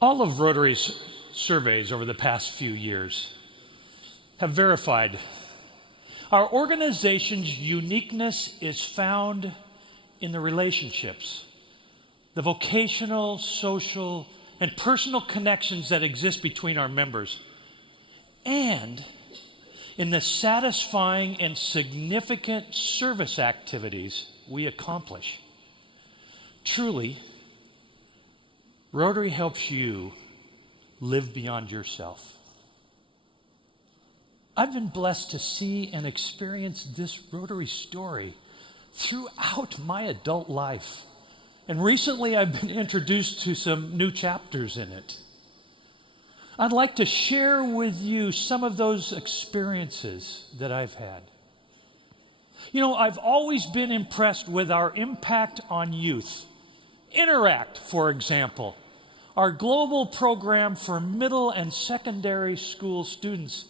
All of Rotary's surveys over the past few years have verified our organization's uniqueness is found in the relationships, the vocational, social, and personal connections that exist between our members, and in the satisfying and significant service activities we accomplish. Truly, Rotary helps you live beyond yourself. I've been blessed to see and experience this Rotary story throughout my adult life. And recently I've been introduced to some new chapters in it. I'd like to share with you some of those experiences that I've had. You know, I've always been impressed with our impact on youth. Interact, for example, our global program for middle and secondary school students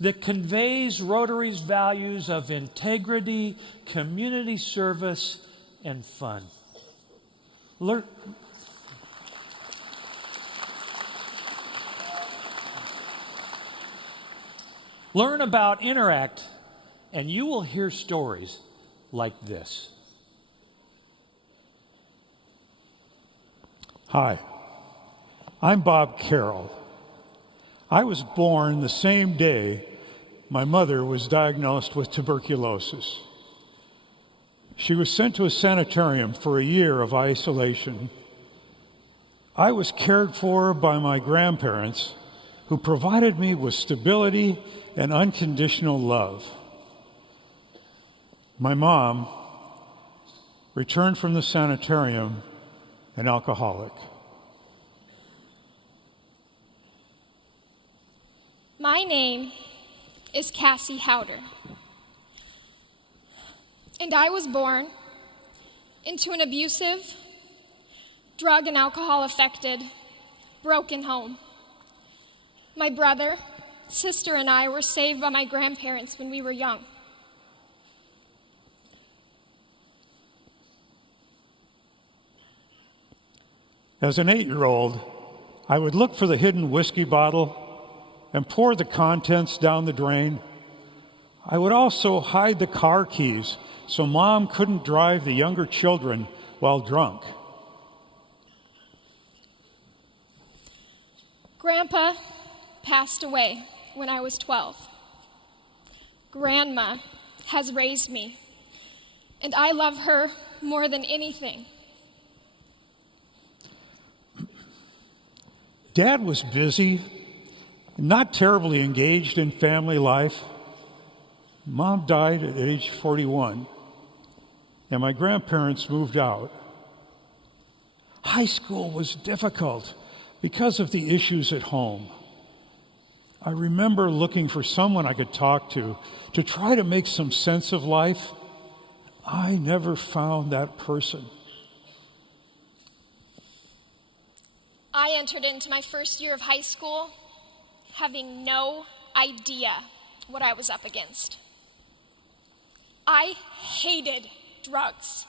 that conveys Rotary's values of integrity, community service, and fun. Learn about Interact, and you will hear stories like this. Hi, I'm Bob Carroll. I was born the same day my mother was diagnosed with tuberculosis. She was sent to a sanitarium for a year of isolation. I was cared for by my grandparents, who provided me with stability and unconditional love. My mom returned from the sanitarium an alcoholic. My name is Cassie Howder, and I was born into an abusive, drug and alcohol-affected, broken home. My brother, sister, and I were saved by my grandparents when we were young. As an 8-year-old, I would look for the hidden whiskey bottle and pour the contents down the drain. I would also hide the car keys so Mom couldn't drive the younger children while drunk. Grandpa passed away when I was 12. Grandma has raised me, and I love her more than anything. Dad was busy, not terribly engaged in family life. Mom died at age 41, and my grandparents moved out. High school was difficult because of the issues at home. I remember looking for someone I could talk to try to make some sense of life. I never found that person. I entered into my first year of high school having no idea what I was up against. I hated drugs.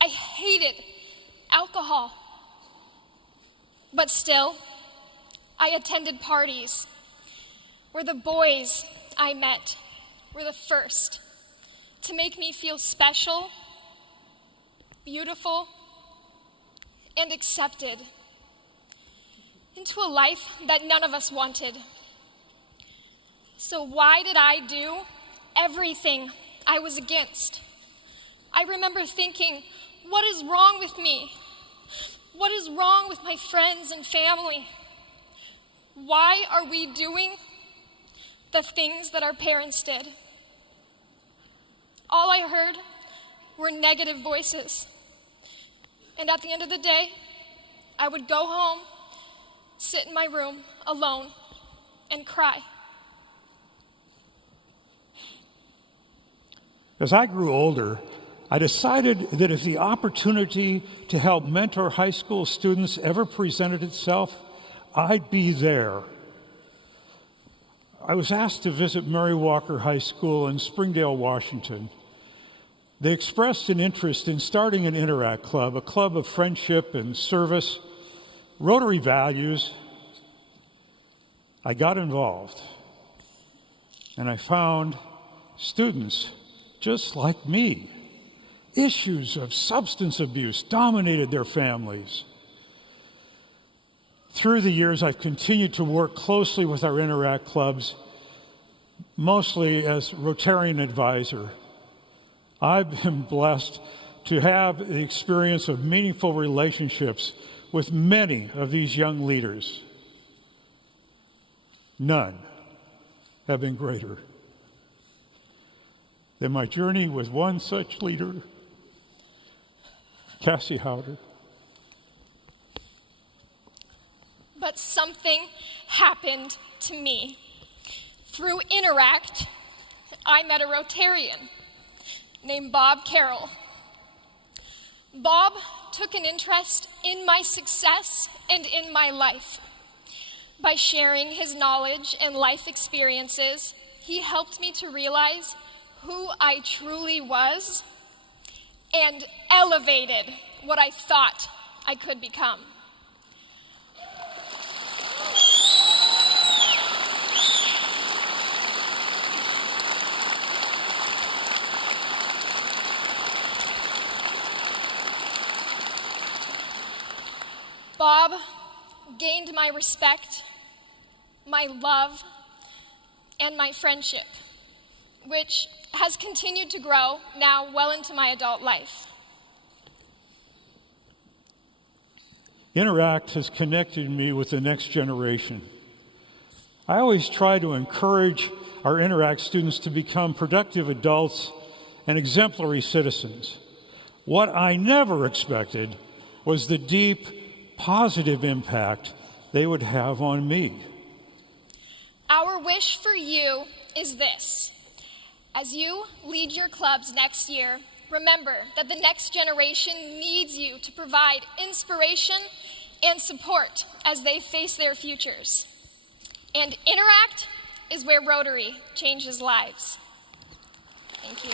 I hated alcohol. But still, I attended parties where the boys I met were the first to make me feel special, beautiful, and accepted into a life that none of us wanted. So why did I do everything I was against? I remember thinking, what is wrong with me? What is wrong with my friends and family? Why are we doing the things that our parents did? All I heard were negative voices. And at the end of the day, I would go home, sit in my room alone, and cry. As I grew older, I decided that if the opportunity to help mentor high school students ever presented itself, I'd be there. I was asked to visit Mary Walker High School in Springdale, Washington. They expressed an interest in starting an Interact Club, a club of friendship and service Rotary values, I got involved, and I found students just like me. Issues of substance abuse dominated their families. Through the years, I've continued to work closely with our Interact clubs, mostly as Rotarian advisor. I've been blessed to have the experience of meaningful relationships with many of these young leaders. None have been greater than my journey with one such leader, Cassie Howder. But something happened to me. Through Interact, I met a Rotarian named Bob Carroll. Bob took an interest in my success and in my life. By sharing his knowledge and life experiences, he helped me to realize who I truly was and elevated what I thought I could become. Bob gained my respect, my love, and my friendship, which has continued to grow now well into my adult life. Interact has connected me with the next generation. I always try to encourage our Interact students to become productive adults and exemplary citizens. What I never expected was the deep, positive impact they would have on me. Our wish for you is this. As you lead your clubs next year, remember that the next generation needs you to provide inspiration and support as they face their futures. And Interact is where Rotary changes lives. Thank you.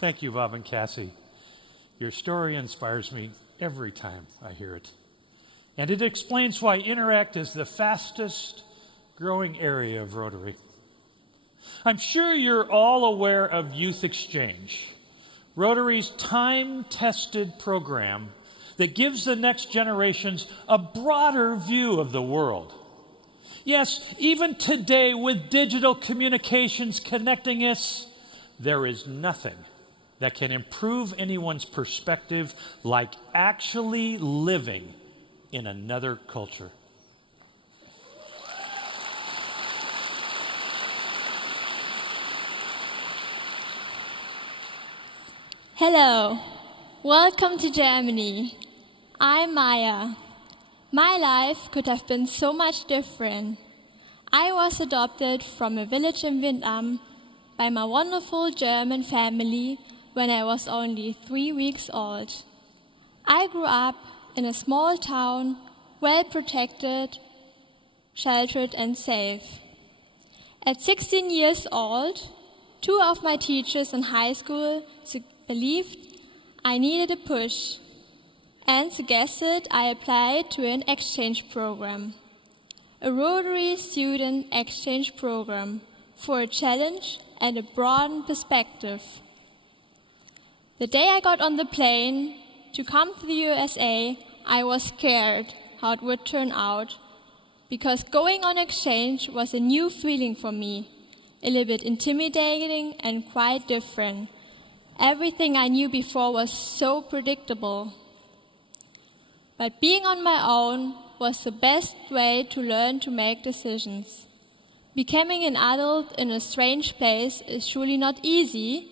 Thank you, Bob and Cassie. Your story inspires me every time I hear it. And it explains why Interact is the fastest growing area of Rotary. I'm sure you're all aware of Youth Exchange, Rotary's time-tested program that gives the next generations a broader view of the world. Yes, even today with digital communications connecting us, there is nothing that can improve anyone's perspective like actually living in another culture. Hello, welcome to Germany. I'm Maya. My life could have been so much different. I was adopted from a village in Windam by my wonderful German family when I was only 3 weeks old. I grew up in a small town, well protected, sheltered and safe. At 16 years old, 2 of my teachers in high school believed I needed a push and suggested I apply to an exchange program, a Rotary student exchange program for a challenge and a broadened perspective. The day I got on the plane to come to the USA, I was scared how it would turn out because going on exchange was a new feeling for me, a little bit intimidating and quite different. Everything I knew before was so predictable. But being on my own was the best way to learn to make decisions. Becoming an adult in a strange place is surely not easy,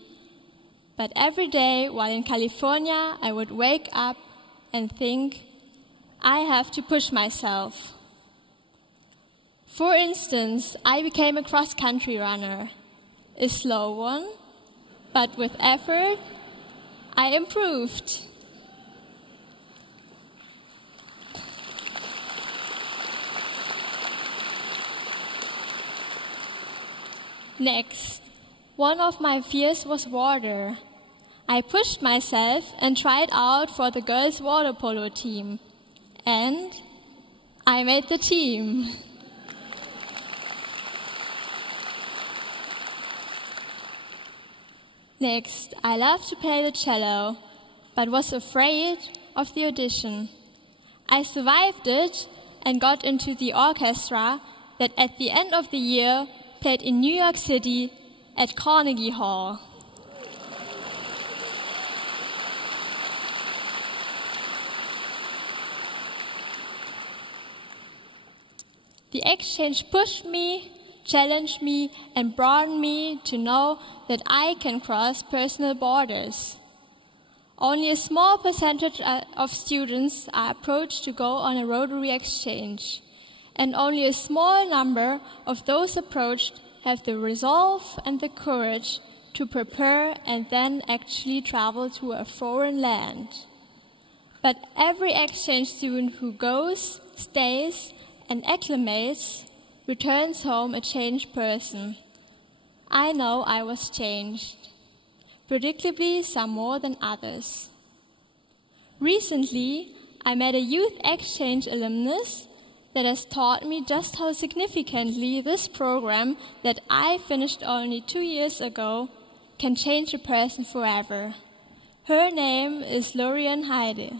but every day while in California, I would wake up and think, I have to push myself. For instance, I became a cross-country runner, a slow one, but with effort, I improved. Next, one of my fears was water. I pushed myself and tried out for the girls' water polo team. And I made the team. Next, I loved to play the cello, but was afraid of the audition. I survived it and got into the orchestra that at the end of the year played in New York City at Carnegie Hall. The exchange pushed me, challenged me, and broadened me to know that I can cross personal borders. Only a small percentage of students are approached to go on a Rotary exchange, and only a small number of those approached have the resolve and the courage to prepare and then actually travel to a foreign land. But every exchange student who goes, stays, and acclimates returns home a changed person. I know I was changed. Predictably, some more than others. Recently, I met a youth exchange alumnus that has taught me just how significantly this program that I finished only 2 years ago can change a person forever. Her name is Lorian Heide.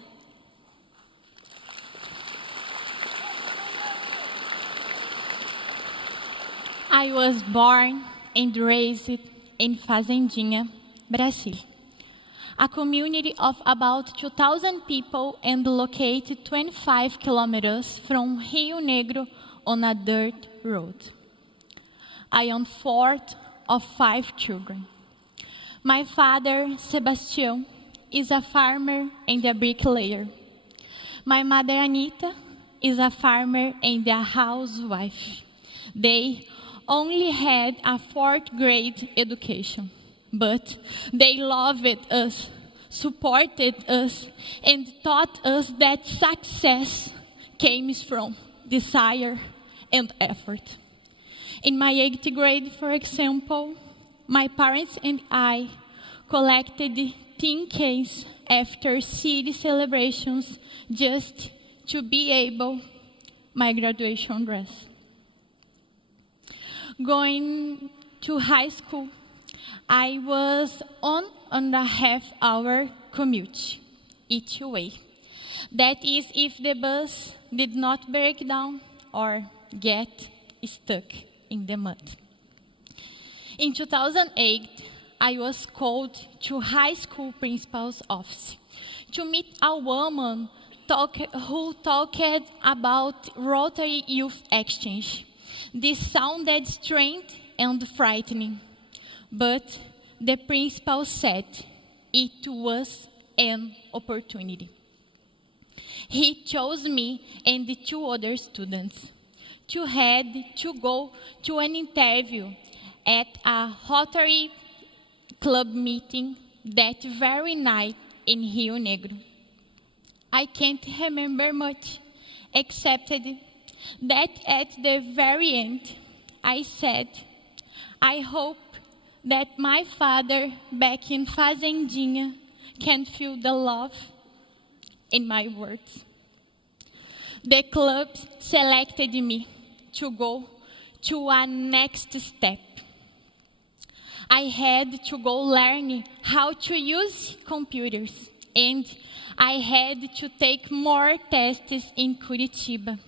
I was born and raised in Fazendinha, Brazil, a community of about 2,000 people and located 25 kilometers from Rio Negro on a dirt road. I am fourth of 5 children. My father, Sebastião, is a farmer and a bricklayer. My mother, Anita, is a farmer and a housewife. They only had a 4th grade education, but they loved us, supported us, and taught us that success came from desire and effort. In my 8th grade, for example, my parents and I collected tin cans after city celebrations just to be able my graduation dress. Going to high school, I was on and a half hour commute each way. That is if the bus did not break down or get stuck in the mud. In 2008, I was called to high school principal's office to meet a woman who talked about Rotary Youth Exchange. This sounded strange and frightening, but the principal said it was an opportunity. He chose me and the 2 other students to head to go to an interview at a Rotary Club meeting that very night in Rio Negro. I can't remember much, except that at the very end, I said, I hope that my father back in Fazendinha can feel the love in my words. The club selected me to go to a next step. I had to go learn how to use computers, and I had to take more tests in Curitiba.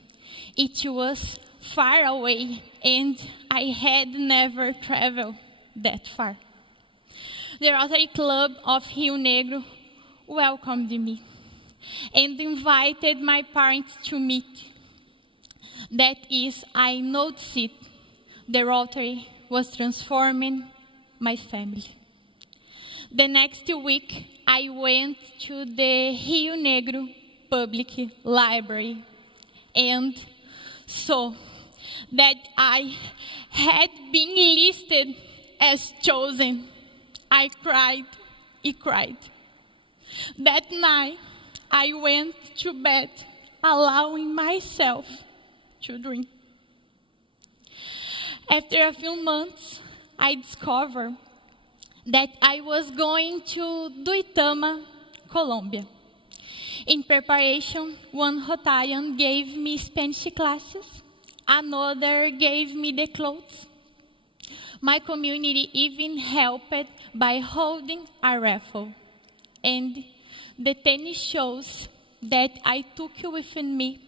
It was far away, and I had never traveled that far. The Rotary Club of Rio Negro welcomed me and invited my parents to meet. That is, I noticed the Rotary was transforming my family. The next week, I went to the Rio Negro Public Library, and so that I had been listed as chosen, I cried. That night, I went to bed, allowing myself to dream. After a few months, I discovered that I was going to Duitama, Colombia. In preparation, one Rotarian gave me Spanish classes, another gave me the clothes. My community even helped by holding a raffle. And the tennis shoes that I took with me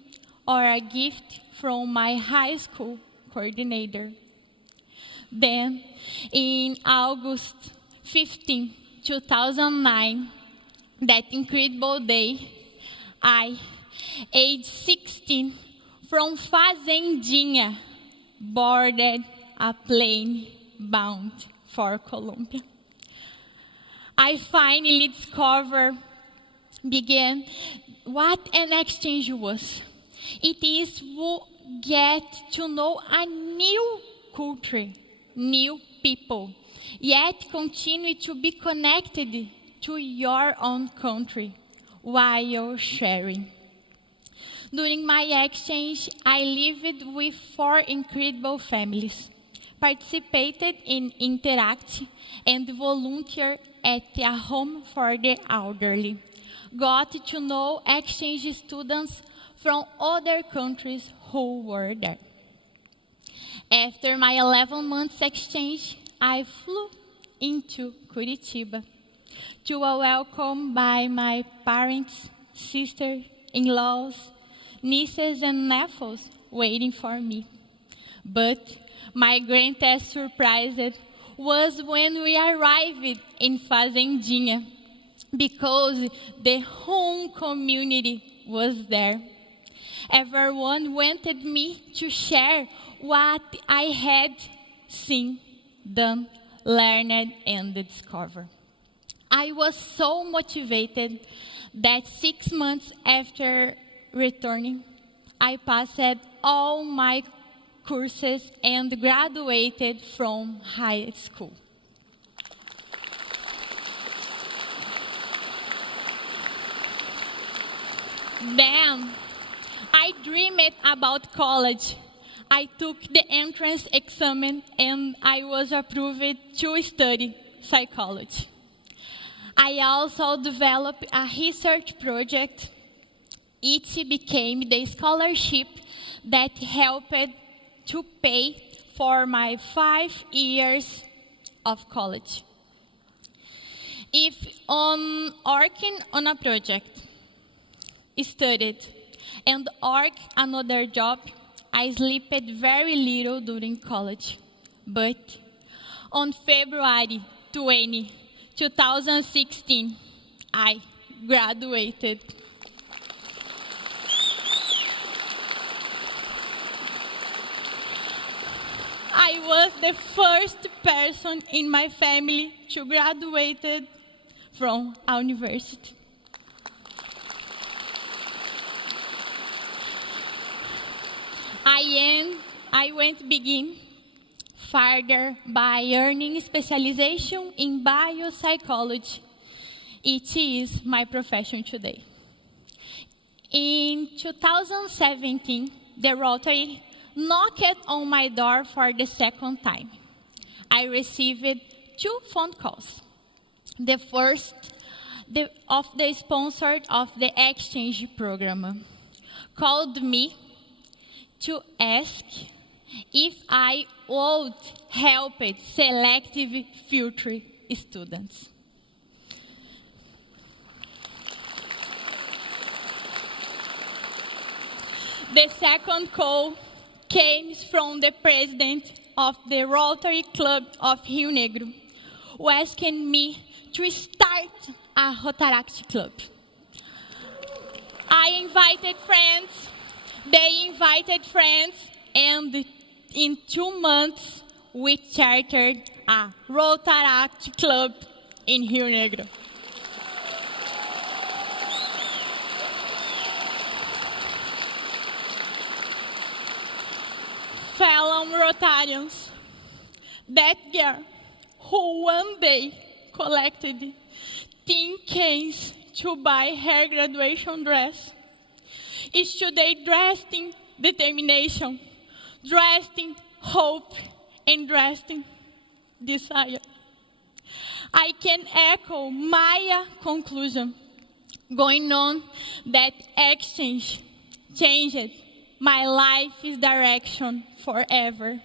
are a gift from my high school coordinator. Then, in August 15, 2009, that incredible day, I, age 16, from Fazendinha, boarded a plane bound for Colombia. I finally began what an exchange was. It is to get to know a new culture, new people, yet continue to be connected to your own country while sharing. During my exchange, I lived with 4 incredible families, participated in Interact, and volunteered at a home for the elderly. Got to know exchange students from other countries who were there. After my 11 months exchange, I flew into Curitiba to a welcome by my parents, sister-in-laws, nieces and nephews waiting for me. But my greatest surprise was when we arrived in Fazendinha, because the whole community was there. Everyone wanted me to share what I had seen, done, learned, and discovered. I was so motivated that 6 months after returning, I passed all my courses and graduated from high school. Then, I dreamed about college. I took the entrance exam and I was approved to study psychology. I also developed a research project. It became the scholarship that helped to pay for my 5 years of college. If on working on a project, studied, and work another job, I slept very little during college. But on February 20, 2016, I graduated. I was the first person in my family to graduate from a university. I went begin further by earning specialization in biopsychology. It is my profession today. In 2017, the Rotary knocked on my door for the second time. I received 2 phone calls. The first of the sponsor of the exchange program called me to ask if I would help selective future students. The second call came from the president of the Rotary Club of Rio Negro, who asked me to start a Rotaract Club. I invited friends, they invited friends, and in 2 months, we chartered a Rotaract Club in Rio Negro. Fellow Rotarians, that girl who one day collected tin cans to buy her graduation dress is today dressed in determination, dressed in hope, and dressed in desire. I can echo Maya's conclusion. Going on, that exchange changed my life's direction forever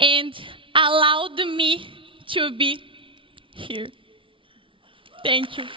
and allowed me to be here. Thank you.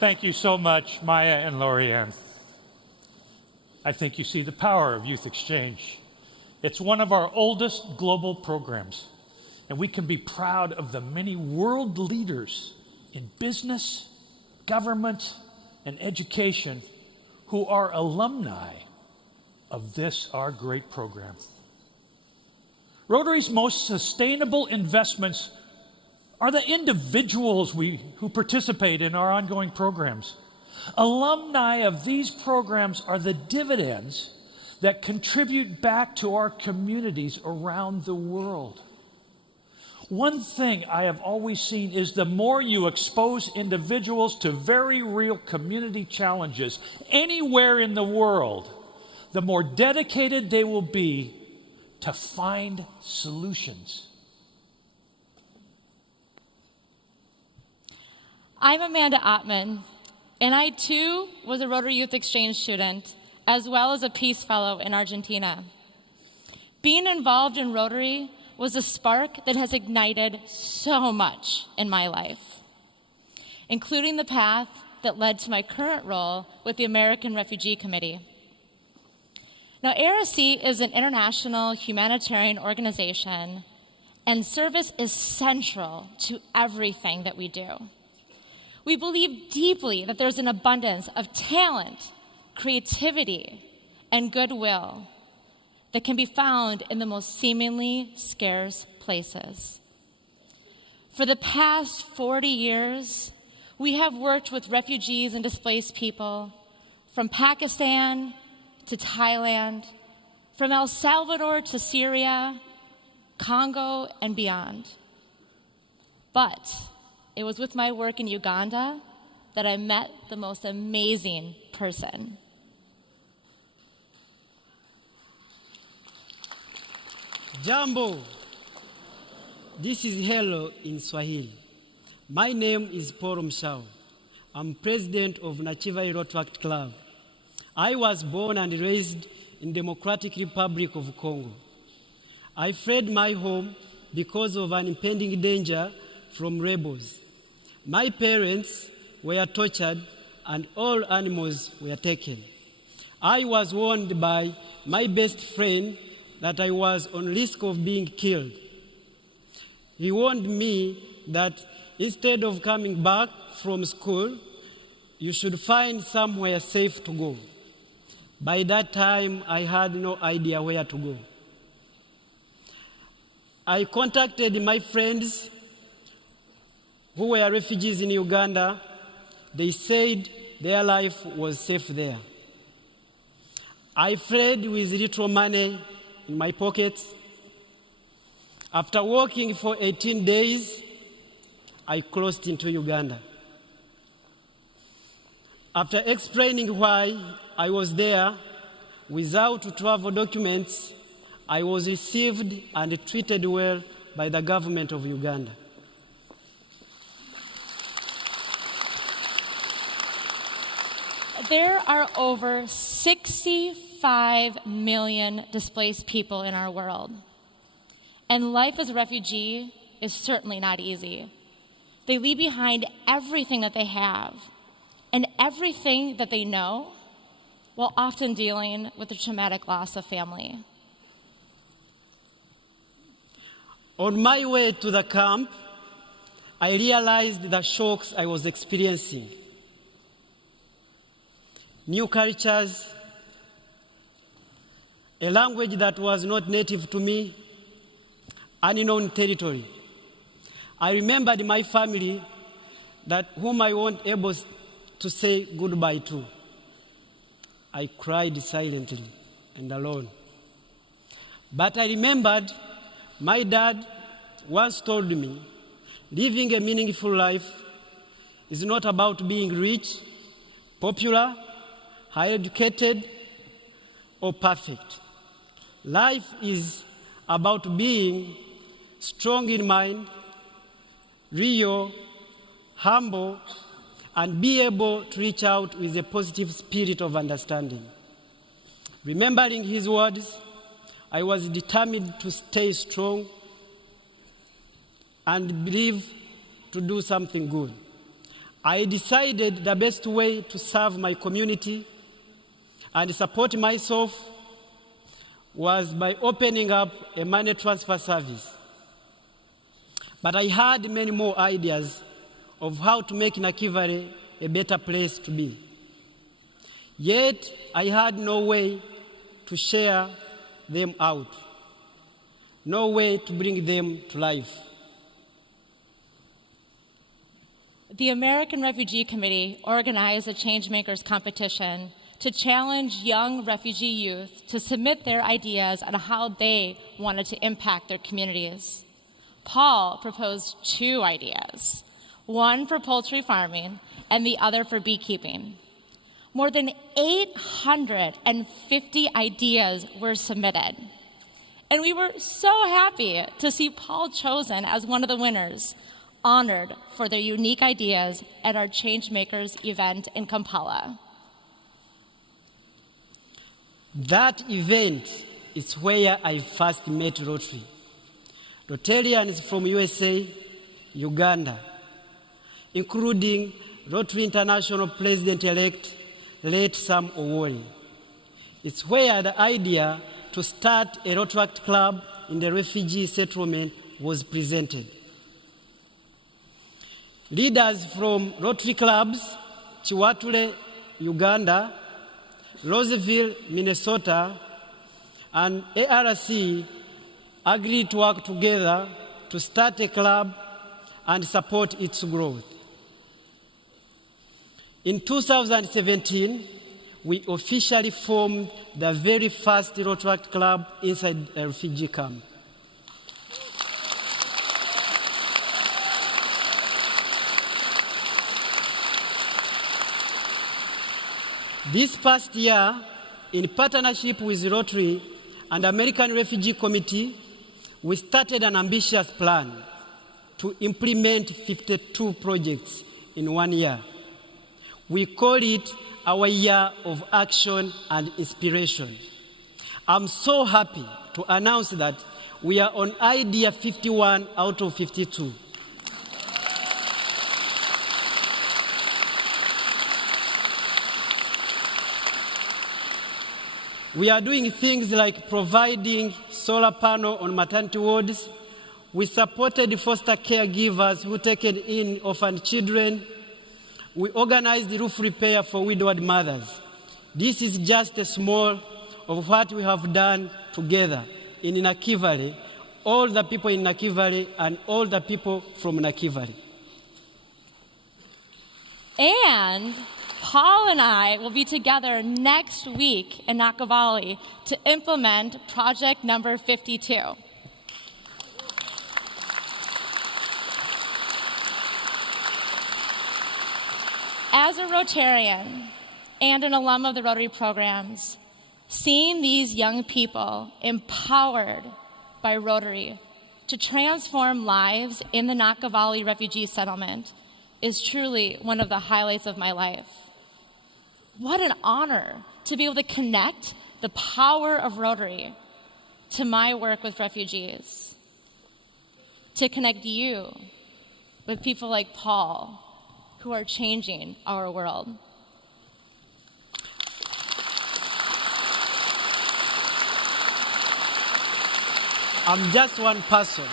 Thank you so much, Maya and Lorianne. I think you see the power of Youth Exchange. It's one of our oldest global programs, and we can be proud of the many world leaders in business, government, and education who are alumni of this, our great program. Rotary's most sustainable investments are the individuals who participate in our ongoing programs. Alumni of these programs are the dividends that contribute back to our communities around the world. One thing I have always seen is the more you expose individuals to very real community challenges anywhere in the world, the more dedicated they will be to find solutions. I'm Amanda Ottman, and I too was a Rotary Youth Exchange student, as well as a Peace Fellow in Argentina. Being involved in Rotary was a spark that has ignited so much in my life, including the path that led to my current role with the American Refugee Committee. Now, ARC is an international humanitarian organization, and service is central to everything that we do. We believe deeply that there's an abundance of talent, creativity, and goodwill that can be found in the most seemingly scarce places. For the past 40 years, we have worked with refugees and displaced people from Pakistan to Thailand, from El Salvador to Syria, Congo, and beyond. But it was with my work in Uganda that I met the most amazing person. Jambo. This is hello in Swahili. My name is Paul Mshao. I'm president of Nachiva Rotary Club. I was born and raised in Democratic Republic of Congo. I fled my home because of an impending danger from rebels. My parents were tortured and all animals were taken. I was warned by my best friend that I was on risk of being killed. He warned me that instead of coming back from school, you should find somewhere safe to go. By that time, I had no idea where to go. I contacted my friends who were refugees in Uganda. They said their life was safe there. I fled with little money in my pockets. After walking for 18 days, I crossed into Uganda. After explaining why I was there without travel documents, I was received and treated well by the government of Uganda. There are over 65 million displaced people in our world. And life as a refugee is certainly not easy. They leave behind everything that they have and everything that they know, while often dealing with the traumatic loss of family. On my way to the camp, I realized the shocks I was experiencing. New cultures, a language that was not native to me, unknown territory. I remembered my family whom I wasn't able to say goodbye to. I cried silently and alone. But I remembered my dad once told me, living a meaningful life is not about being rich, popular, high educated, or perfect. Life is about being strong in mind, real, humble, and be able to reach out with a positive spirit of understanding. Remembering his words, I was determined to stay strong and believe to do something good. I decided the best way to serve my community and support myself was by opening up a money transfer service. But I had many more ideas of how to make Nakivale a better place to be. Yet, I had no way to share them out, no way to bring them to life. The American Refugee Committee organized a Changemakers competition to challenge young refugee youth to submit their ideas on how they wanted to impact their communities. Paul proposed 2 ideas, one for poultry farming and the other for beekeeping. More than 850 ideas were submitted. And we were so happy to see Paul chosen as one of the winners, honored for their unique ideas at our Changemakers event in Kampala. That event is where I first met Rotary. Rotarians from USA, Uganda, including Rotary International President-elect, late Sam Owori. It's where the idea to start a Rotary Club in the refugee settlement was presented. Leaders from Rotary clubs, Chiwature, Uganda, Roseville, Minnesota, and ARC agreed to work together to start a club and support its growth. In 2017, we officially formed the very first Rotary Club inside a refugee camp. This past year, in partnership with Rotary and American Refugee Committee, we started an ambitious plan to implement 52 projects in 1 year. We call it our year of action and inspiration. I'm so happy to announce that we are on idea 51 out of 52. We are doing things like providing solar panel on maternity wards. We supported foster caregivers who take in orphan children. We organized roof repair for widowed mothers. This is just a small of what we have done together in Nakivale, all the people in Nakivale and all the people from Nakivale. And Paul and I will be together next week in Nakivale to implement project number 52. As a Rotarian and an alum of the Rotary programs, seeing these young people empowered by Rotary to transform lives in the Nakivale refugee settlement is truly one of the highlights of my life. What an honor to be able to connect the power of Rotary to my work with refugees, to connect you with people like Paul, who are changing our world. I'm just one person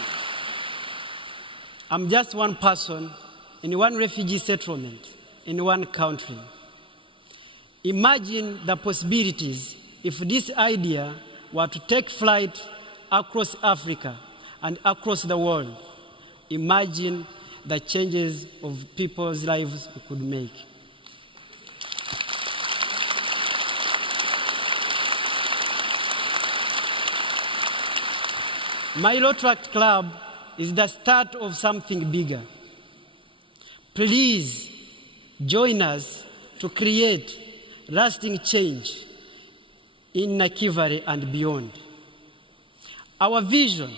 in one refugee settlement in one country. Imagine the possibilities if this idea were to take flight across Africa and across the world, imagine the changes of people's lives we could make. My Rotary Club is the start of something bigger. Please join us to create lasting change in Nakivale and beyond. Our vision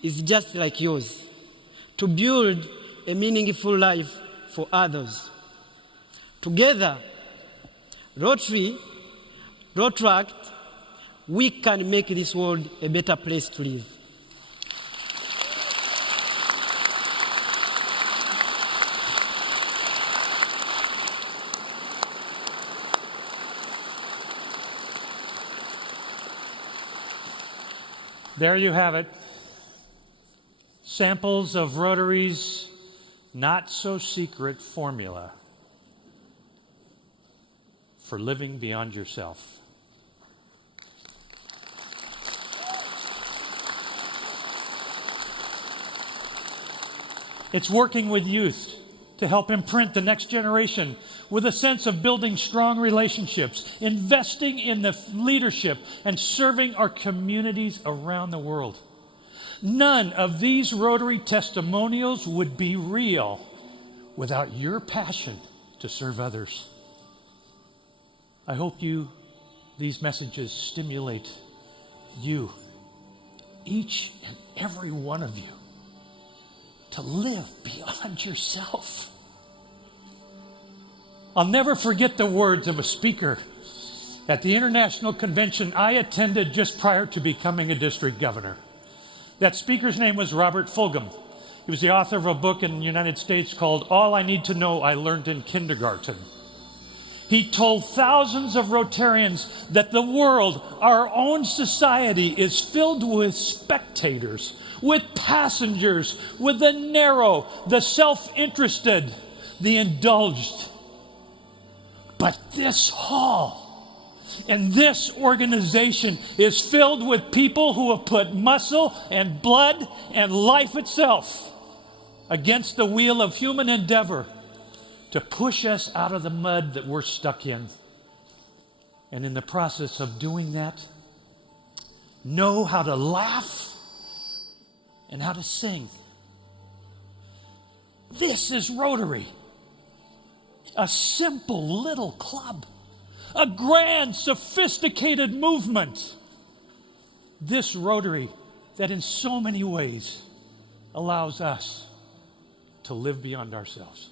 is just like yours, to build a meaningful life for others. Together, Rotary, Rotaract, we can make this world a better place to live. There you have it. Samples of Rotary's not-so-secret formula for living beyond yourself. It's working with youth to help imprint the next generation with a sense of building strong relationships, investing in the leadership, and serving our communities around the world. None of these Rotary testimonials would be real without your passion to serve others. I hope these messages stimulate you, each and every one of you, to live beyond yourself. I'll never forget the words of a speaker at the international convention I attended just prior to becoming a district governor. That speaker's name was Robert Fulghum. He was the author of a book in the United States called All I Need to Know I Learned in Kindergarten. He told thousands of Rotarians that the world, our own society, is filled with spectators, with passengers, with the narrow, the self-interested, the indulged. But this hall and this organization is filled with people who have put muscle and blood and life itself against the wheel of human endeavor to push us out of the mud that we're stuck in. And in the process of doing that, know how to laugh and how to sing. This is Rotary. A simple little club. A grand, sophisticated movement. This Rotary that in so many ways allows us to live beyond ourselves.